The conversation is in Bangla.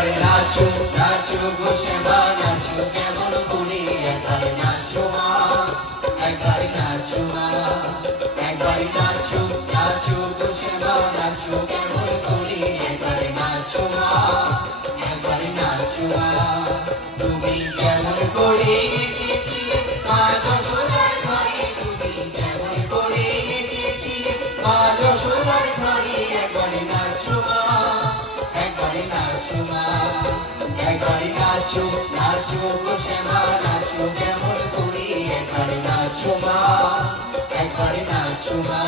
একবারে নাচো নাচো গো শ্যামা নাচো কেমন করি একবারে নাচো মা একবারে নাচো মা একবারে নাচো নাচো গো শ্যামা নাচো কেমন করি একবারে নাচো মা একবারে নাচো মা তুমি যেমন করে নেচেছিলে মা যশোদার ঘরে তুমি যেমন করে নেচেছিলে মা যশোদার ঘরে একবারে নাচো মা একবারে নাচো মা একবারে নাচো নাচো গো শ্যামা নাচো কেমন করি একবারে নাচো মা একবারে নাচো মা